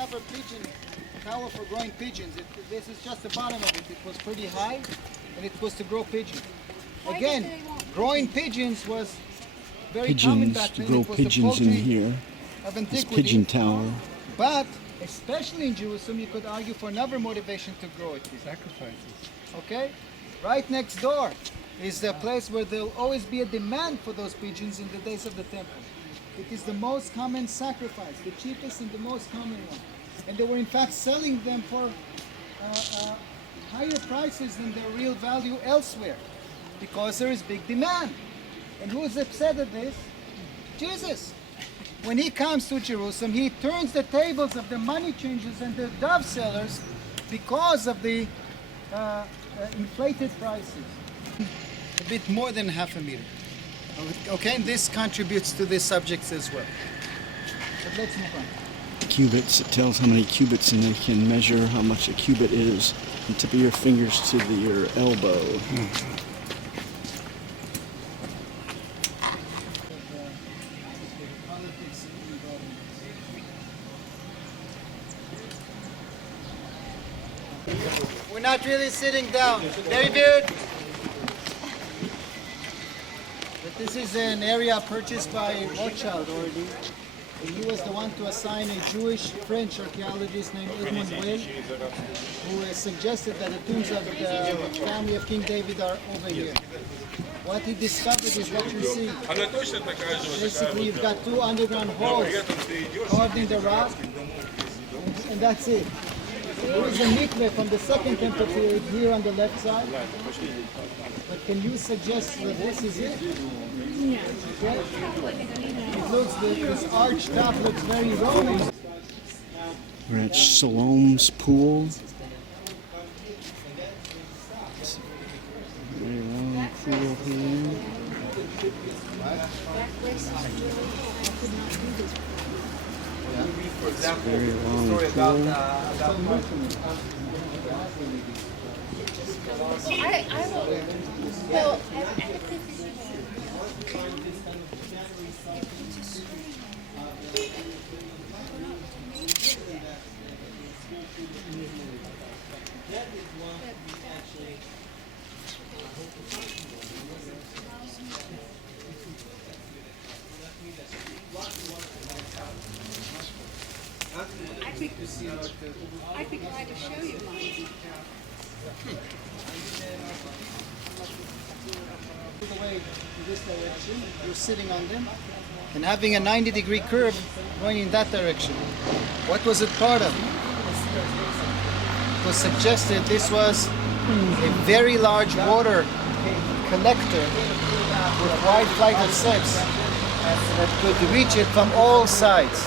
have a pigeon tower for growing pigeons. This is just the bottom of it. It was pretty high, and it was to grow pigeons. Again, growing pigeons was very common back then. To grow it was the pigeons in poultry here. of This antiquity. pigeon tower. But especially in Jerusalem, you could argue for another motivation to grow it. Sacrifices. Okay? Right next door is the place where there'll always be a demand for those pigeons in the days of the temple. It is the most common sacrifice, the cheapest and the most common one. And they were in fact selling them for higher prices than their real value elsewhere because there is big demand. And who is upset at this? Jesus. When he comes to Jerusalem, he turns the tables of the money changers and the dove sellers because of the inflated prices. A bit more than half a meter. Okay, and this contributes to these subjects as well. But let's move on. Cubits. It tells how many cubits, and they can measure how much a cubit is from the tip of your fingers to your elbow. We're not really sitting down. David! But this is an area purchased by Rothschild already. And he was the one to assign a Jewish French archaeologist named Edmund Weil, who suggested that the tombs of the family of King David are over here. What he discovered is what you see. Basically, you've got two underground holes carved in the rock, and that's it. There is a mikveh from the second temple period here on the left side. But can you suggest that this is it? Okay. It looks, this arch top looks very Roman. We're at Shalom's pool. It's a very long pool here. It's a very long pool. I will. Well, I'd be glad to show you mine. The way in this direction, you're sitting on them, and having a 90-degree curve going in that direction. What was it part of? It was suggested this was a very large water collector with wide flight of steps that could reach it from all sides.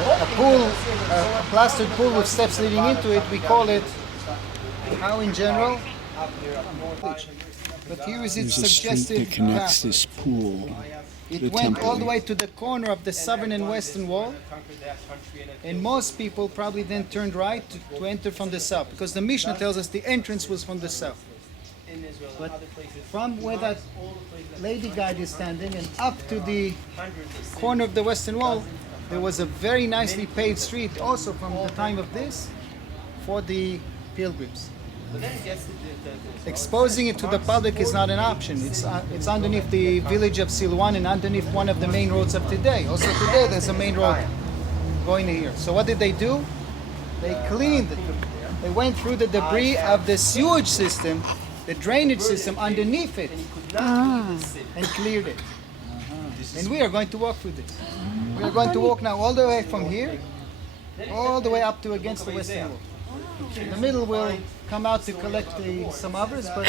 A pool, a plastered pool with steps leading into it, we call it, how in general? But here is its There's a street suggested that connects path. this pool to It the went all the temple. way to the corner of the southern and western wall, and most people probably then turned right to enter from the south, because the Mishnah tells us the entrance was from the south. But from where that lady guide is standing and up to the corner of the western wall, there was a very nicely paved street also from the time of this for the pilgrims. Exposing it to the public is not an option. It's underneath the village of Silwan and underneath one of the main roads of today. Also today there's a main road going here. So what did they do? They cleaned it. They went through the debris of the sewage system, the drainage system underneath it, and cleared it. And we are going to walk through this. We are going to walk now all the way from here, all the way up to against the western wall. In the middle we'll come out to collect some others, but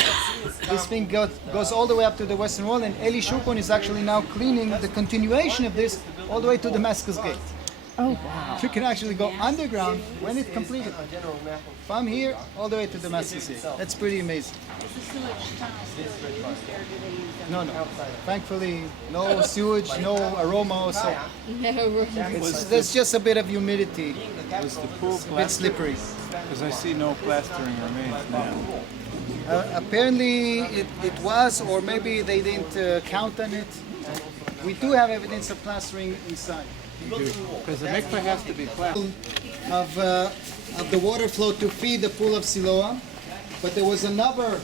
this thing goes all the way up to the western wall, and Eli Shupon is actually now cleaning the continuation of this all the way to Damascus Gate. Oh, wow. You can actually go underground when it's completed. From here all the way to Damascus Gate. That's pretty amazing. Is the sewage tunnel still used, or do they use them? No. Thankfully, no sewage, no aroma, so No, there's just a bit of humidity. Was the pool It's a bit plastered? slippery. Because I see no plastering remains now. Apparently it was, or maybe they didn't count on it. We do have evidence of plastering inside. Because the mikveh has to be plastered. Of the water flow to feed the pool of Siloam, but there was another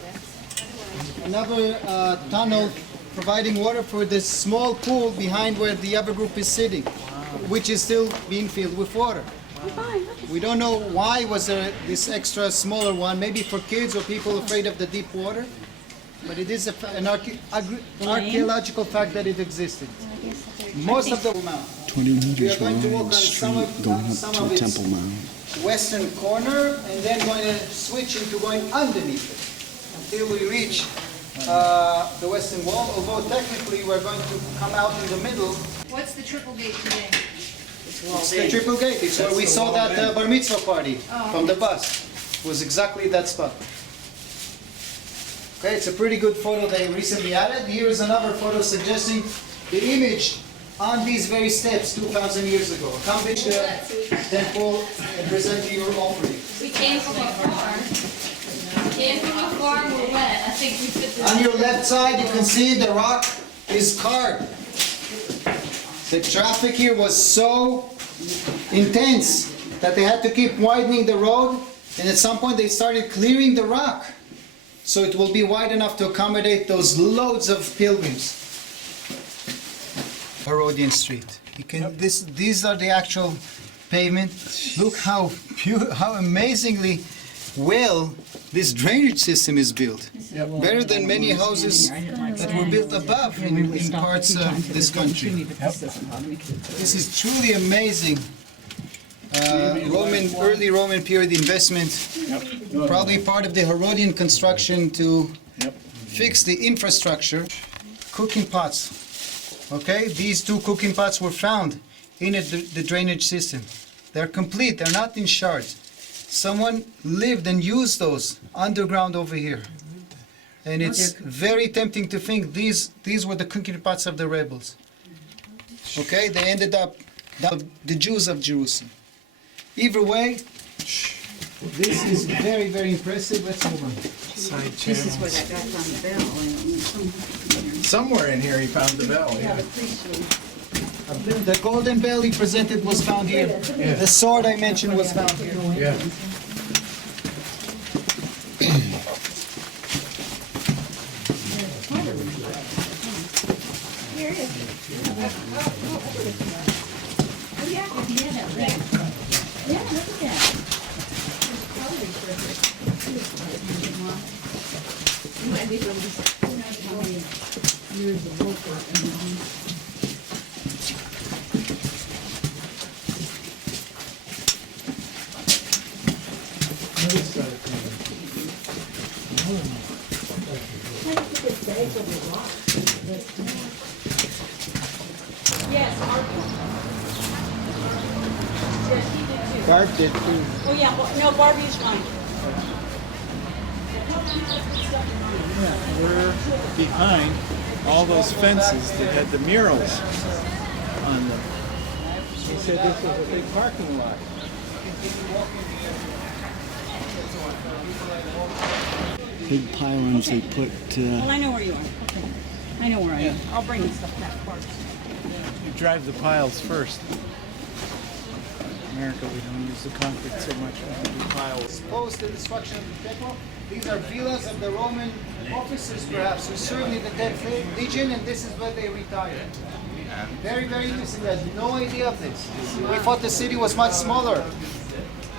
tunnel providing water for this small pool behind where the other group is sitting, which is still being filled with water. We don't know why was there this extra smaller one, maybe for kids or people afraid of the deep water, but it is an archaeological fact that it existed. Most of the 20 we are meters going to walk on wide some street of, going up some to of the its Temple Mount. western corner, and then going to switch into going underneath it until we reach the western wall, although technically we're going to come out in the middle. What's the triple gate today? It's the triple gate. It's where we saw that bar mitzvah party from the bus. It was exactly that spot. Okay, it's a pretty good photo they recently added. Here is another photo suggesting the image on these very steps 2,000 years ago. Come reach the temple and present your offering. We came from a farm. We're wet. I think we fit this. On your left side, you can see the rock is carved. The traffic here was so intense that they had to keep widening the road, and at some point they started clearing the rock so it will be wide enough to accommodate those loads of pilgrims. Herodian Street. You can, these are the actual pavement. Look how amazingly well this drainage system is built. Better than many houses that were built above in parts of this country. This is truly amazing. Early Roman period investment, probably part of the Herodian construction to fix the infrastructure. Cooking pots. Okay, these two cooking pots were found in the drainage system. They're complete, they're not in shards. Someone lived and used those underground over here. And it's very tempting to think these were the cooking pots of the rebels. Okay, they ended up the Jews of Jerusalem. Either way, this is very, very impressive. Let's move on. This is where that guy found the bell. Somewhere in here he found the bell, yeah. The golden bell he presented was found here. The sword I mentioned was found here. Yeah. Barb did too. Oh, yeah, well, no, Barbie's fine. We're behind all those fences that had the murals on them. He said this was a big parking lot. Big pylons they put. Well, I know where you are. Okay. I know where I am. I'll bring the stuff back first. You drive the piles first. In America, we don't use the concrete so much. We do piles. Post the destruction of the temple. These are villas of the Roman officers, perhaps, who served in the 10th Legion, and this is where they retired. Very, very interesting. We had no idea of this. We thought the city was much smaller.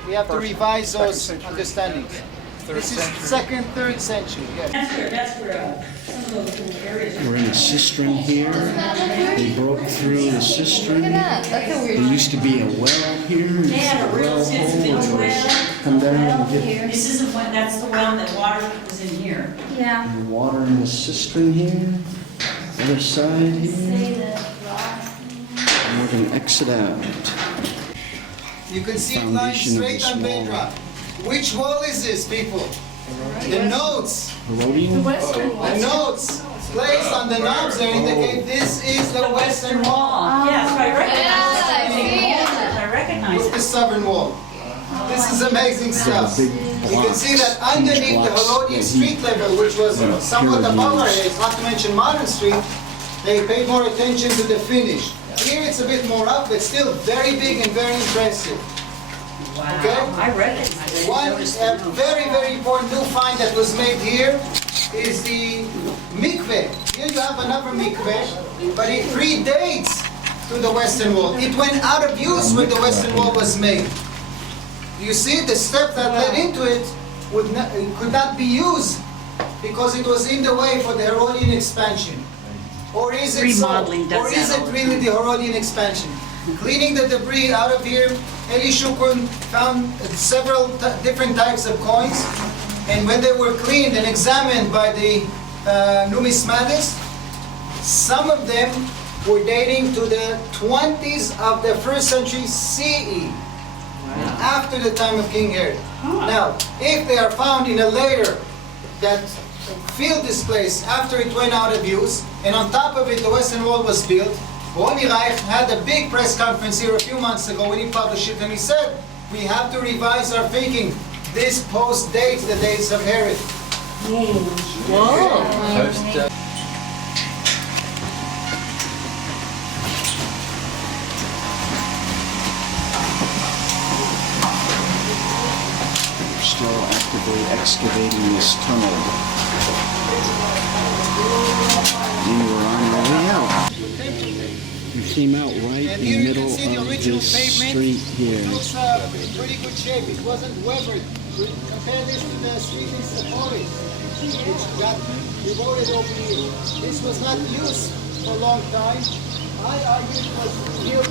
We have to revise those understandings. This is 2nd, 3rd century. Yes. That's where some of those little areas are. We're in a cistern here. They broke through the cistern. There used to be a well up here. They had a real sensitive well. Come down and get This isn't what, that's the well that water was in here. Yeah. the water in the cistern here. Other side here. And we're going to exit out. You can see it lying Foundation of straight this on wall. bedrock. Which wall is this, people? The notes. Herodian? The notes placed on the knobs there indicate this is the western wall Yes, I with recognize the it. southern wall. This is amazing stuff. You can see that underneath the Herodian street level, which was somewhat above our heads, not to mention modern street, they paid more attention to the finish. Here it's a bit more up, but still very big and very impressive. Wow. Okay. I read it. I didn't One notice the number. very important new find that was made here is the mikveh. Here you have another mikveh, but it predates to the Western Wall. It went out of use when the Western Wall was made. You see, the step that led into it could not be used because it was in the way for the Herodian expansion. Or is it so? Remodeling does Or is that it all the really the Herodian expansion? Cleaning the debris out of here, Eli Shukron found several different types of coins, and when they were cleaned and examined by the numismatists, some of them were dating to the 20s of the 1st century CE, after the time of King Herod. Now, if they are found in a layer that filled this place after it went out of use, and on top of it the Western Wall was built, Roni Reich had a big press conference here a few months ago when he published it, and he said, we have to revise our thinking. This post-dates the days of Herod. We're still actively excavating this tunnel. And we're on our way out. We came out right And in here the you middle can see the of original this pavement. street here. It looks in pretty good shape. It wasn't weathered. Compare this to the street in Sepphoris, which got eroded over here. This was not used for a long time. I argue it was built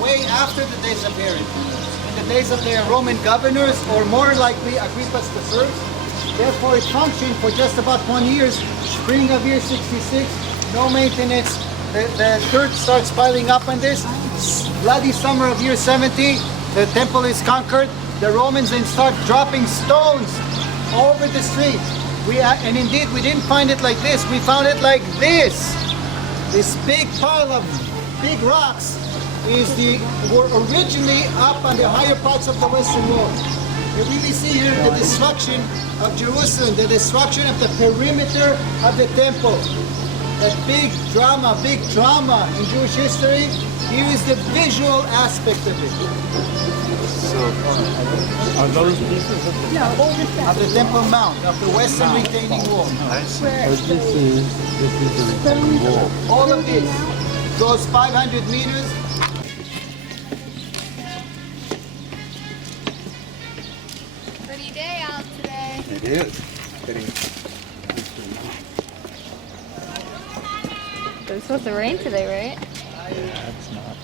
way after the days of Herod. In the days of the Roman governors, or more likely Agrippa I. Therefore, it functioned for just about 1 year. Spring of year 66, no maintenance. The dirt starts piling up on this. Bloody summer of year 70, the temple is conquered. The Romans then start dropping stones over the street. And indeed, we didn't find it like this. We found it like this. This big pile of big rocks were originally up on the higher parts of the Western Wall. You really see here the destruction of Jerusalem, the destruction of the perimeter of the temple. That big drama in Jewish history. Here is the visual aspect of it. Are those pieces of the Of the Temple Mount, of the Western retaining wall. this is the retaining wall? All of this goes 500 meters. Pretty day out today. It is. It was supposed to rain today, right? Yeah, it's not.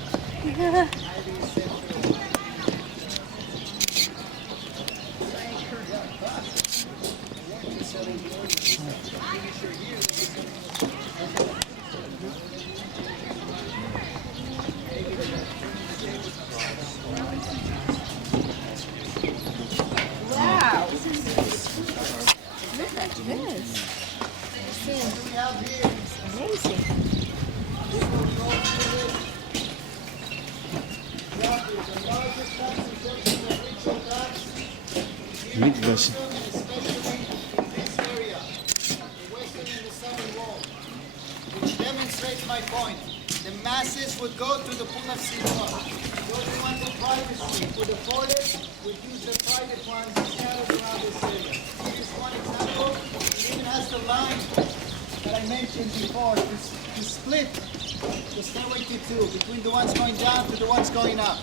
Wow. Look at this. Amazing. Mikvahs. Which demonstrates my point. The masses would go to the pool of Siloam. Those who wanted privacy would afford it, would use the private ones scattered around this area. Here's one example. It even has the line that I mentioned before to split the stairway to two, between the ones going down to the ones going up.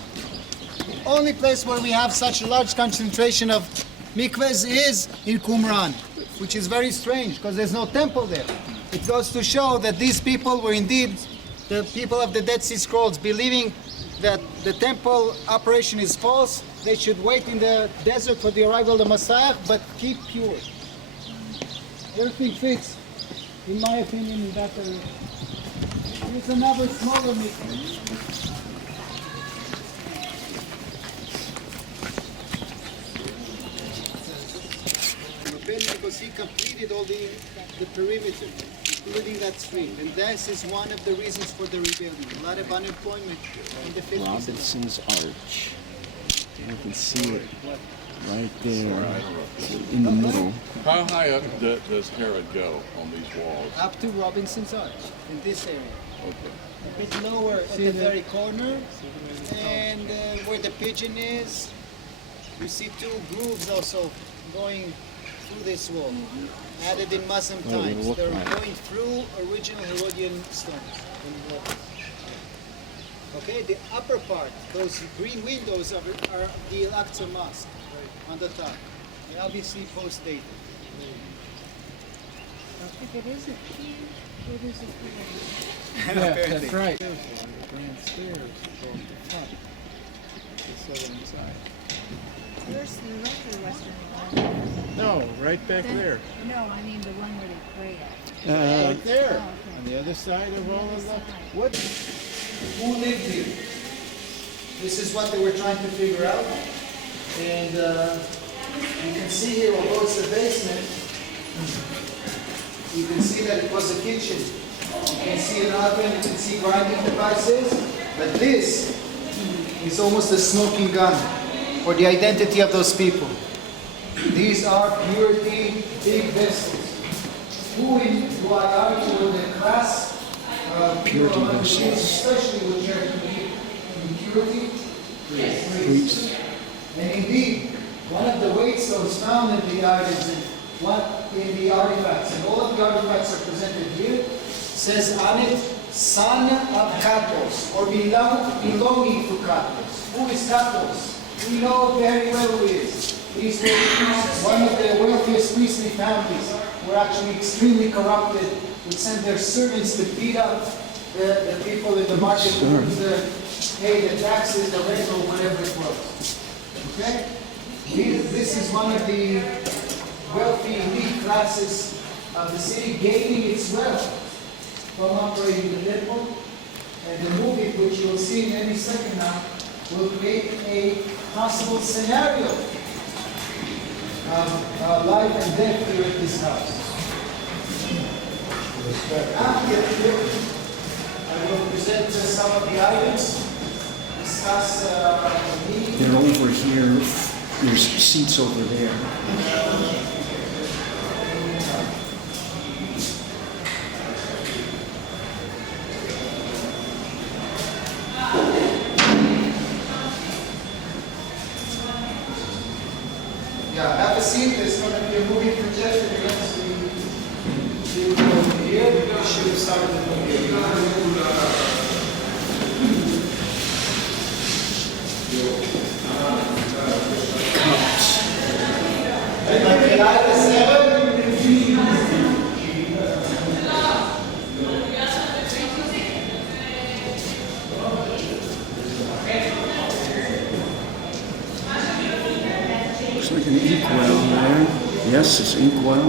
The only place where we have such a large concentration of mikvahs is in Qumran, which is very strange because there's no temple there. It goes to show that these people were indeed the people of the Dead Sea Scrolls, believing that the temple operation is false. They should wait in the desert for the arrival of the Messiah, but keep pure. Everything fits, in my opinion, in that area. Here's another smaller mikvah. Because he completed all the perimeter, including that street. And this is one of the reasons for the rebuilding. A lot of unemployment in the 50s. Robinson's Arch. You can see it right there in the middle. How high up does Herod go on these walls? Up to Robinson's Arch, in this area. Okay. a bit lower at the very corner, and where the pigeon is, you see two grooves also going through this wall, added in Muslim times. They're going through original Herodian stones. Okay, the upper part, those green windows are the Al-Aqsa Mosque on the top. They're obviously post-dated. If it isn't here, it isn't here. Yeah, that's right. The grand stairs go up the front, the southern side. Where's the regular Western Wall? No, right back there. No, I mean the one where they pray at. Right there, Oh, okay. on the other side of all of the wood. Who lived here? This is what they were trying to figure out. And you can see here, although it's the basement, you can see that it was a kitchen. You can see an oven, you can see grinding devices. But this is almost a smoking gun for the identity of those people. These are purity big vessels. Who I argue with the class Purity vessels. especially with their impurity, Priests. and indeed, one of the weight stones found in the items, in the artifacts, and all of the artifacts are presented here, says on it, son of Katros, or belonging to Katros. Who is Katros? We know very well who he is. These were one of the wealthiest priestly families, were actually extremely corrupted, would send their servants to beat up the people in the market who would pay the taxes, the rent, or whatever it was. Okay? This is one of the wealthy elite classes of the city gaining its wealth from operating the temple. And the movie, which you'll see in any second now, will create a possible scenario of life and death here at this house. After here, I will present some of the items, discuss the meeting. They're over here. There's seats over there. Yeah, have a seat. There's going to be a movie projected against the over here. We should have started the movie. Looks like an inkwell there. Yes, it's inkwell.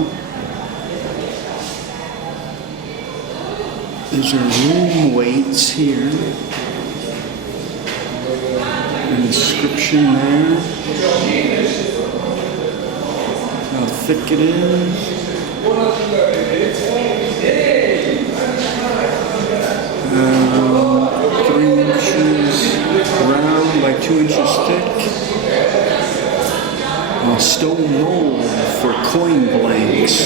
These are room weights here. An inscription there. How thick it is. 3 inches round by 2 inches thick. A stone mold for coin blanks.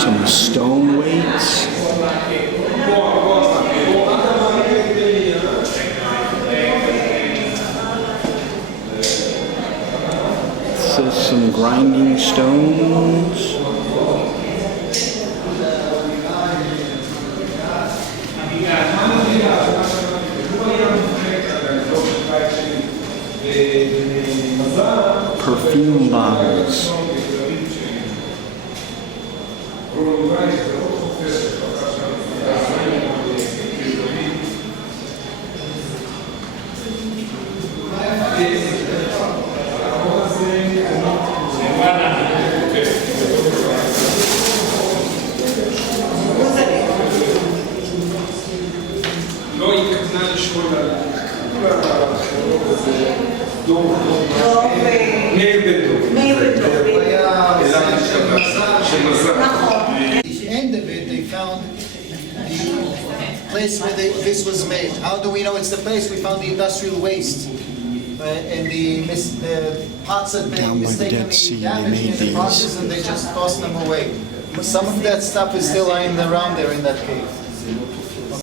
Some stone weights. Says some grinding stones. Perfume bottles. The end of it, they found the place where this was made. How do we know it's the place? We found the industrial waste. and the pots had been Down by the Dead mistakenly Sea, they damaged made in the these. process, and they just tossed them away. Some of that stuff is still lying around there in that cave.